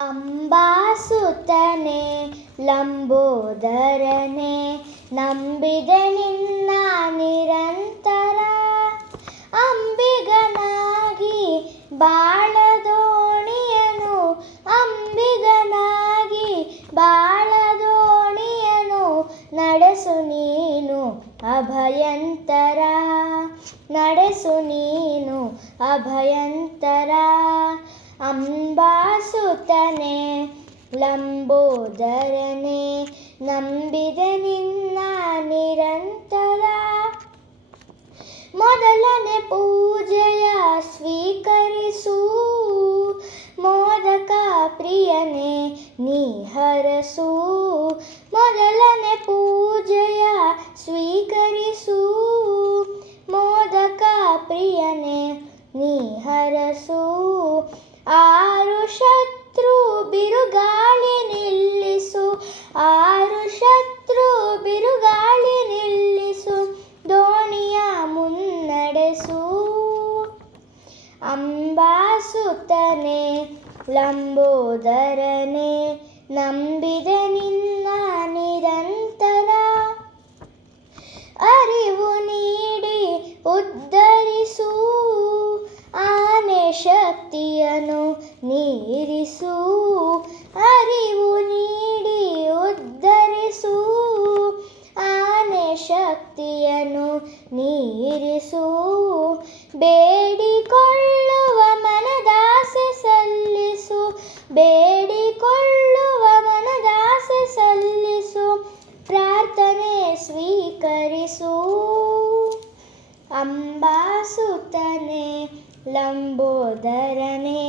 ಅಂಬಾಸುತನೆ ಲಂಬೋದರನೆ ನಂಬಿದೆ ನಿನ್ನ ನಿರಂತರ. ಅಂಬಿಗನಾಗಿ ಬಾಳದೋಣಿಯನು ಅಂಬಿಗನಾಗಿ ಬಾಳದೋಣಿಯನು ನಡೆಸು ನೀನು ಅಭಯಂತರ. ನಡೆಸು ನೀನು ಅಭಯಂತರ. ಅಂಬಾಸುತನೆ ಲಂಬೋದರನೆ ನಂಬಿದೆ ನಿನ್ನ ನಿರಂತರ. ಮೊದಲನೇ ಪೂಜೆಯ ಸ್ವೀಕರಿಸು ಮೋದಕ ಪ್ರಿಯನೇ ನೀ ಹರಸು. ಮೊದಲನೇ ಪೂಜೆಯ ಸ್ವೀಕರಿಸು ಮೋದಕ ಪ್ರಿಯನೇ ನೀ ಹರಸು. ಆರು ಶತ್ರು ಬಿರುಗಾಳಿ ನಿಲ್ಲಿಸು ಆರು ಶತ್ರು ಬಿರುಗಾಳಿ ನಿಲ್ಲಿಸು ದೋಣಿಯ ಮುನ್ನಡೆಸು. ಅಂಬಾಸುತನೆ ಲಂಬೋದರನೆ ನಂಬಿದೆ ನಿನ್ನ ನಿರಂತರ. ಅರಿವು ನೀಡಿ ಉದ್ಧರಿಸು ಆನೆ ಶಕ್ತಿಯನ್ನು ನೀರಿಸು. ಅರಿವು ನೀಡಿ ಉದ್ಧರಿಸು ಆನೆ ಶಕ್ತಿಯನ್ನು ನೀರಿಸು. ಬೇಡಿಕೊಳ್ಳುವ ಮನದಾಸೆ ಸಲ್ಲಿಸು ಬೇಡಿಕೊಳ್ಳುವ ಮನದಾಸೆ ಸಲ್ಲಿಸು ಪ್ರಾರ್ಥನೆ ಸ್ವೀಕರಿಸು. ಅಂಬಾಸುತನೆ ಲಂಬೋದರನೆ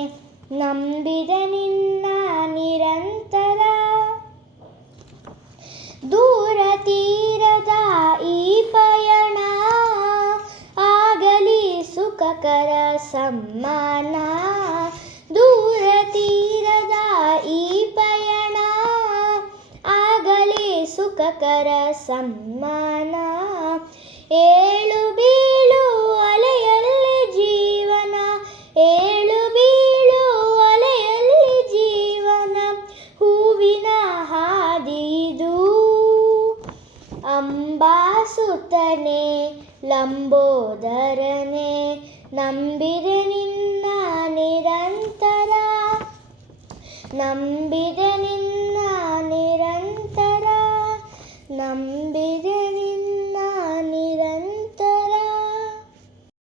ನಂಬಿದೆ ನಿನ್ನ ನಿರಂತರ. ದೂರ ತೀರದ ಈ ಪಯಣ ಆಗಲಿ ಸುಖಕರ ಸಮ್ಮಾನ. ದೂರ ತೀರದ ಈ ಪಯಣ ಆಗಲಿ ಸುಖಕರ ಸಮ್ಮಾನ. ಏಳು ಬೀಳು ಅಲೆಯಲ್ಲಿ ಜೀವನ ಏಳು ಬೀಳು ಅಲೆಯಲ್ಲಿ ಜೀವನ ಹೂವಿನ ಹಾದಿದು. ಅಂಬಾಸುತನೆ ಲಂಬೋದರನೆ ನಂಬಿದೆ ನಿನ್ನ ನಿರಂತರ. ನಂಬಿದೆ ನಿನ್ನ ನಿರಂತರ. ನಂಬಿದೆ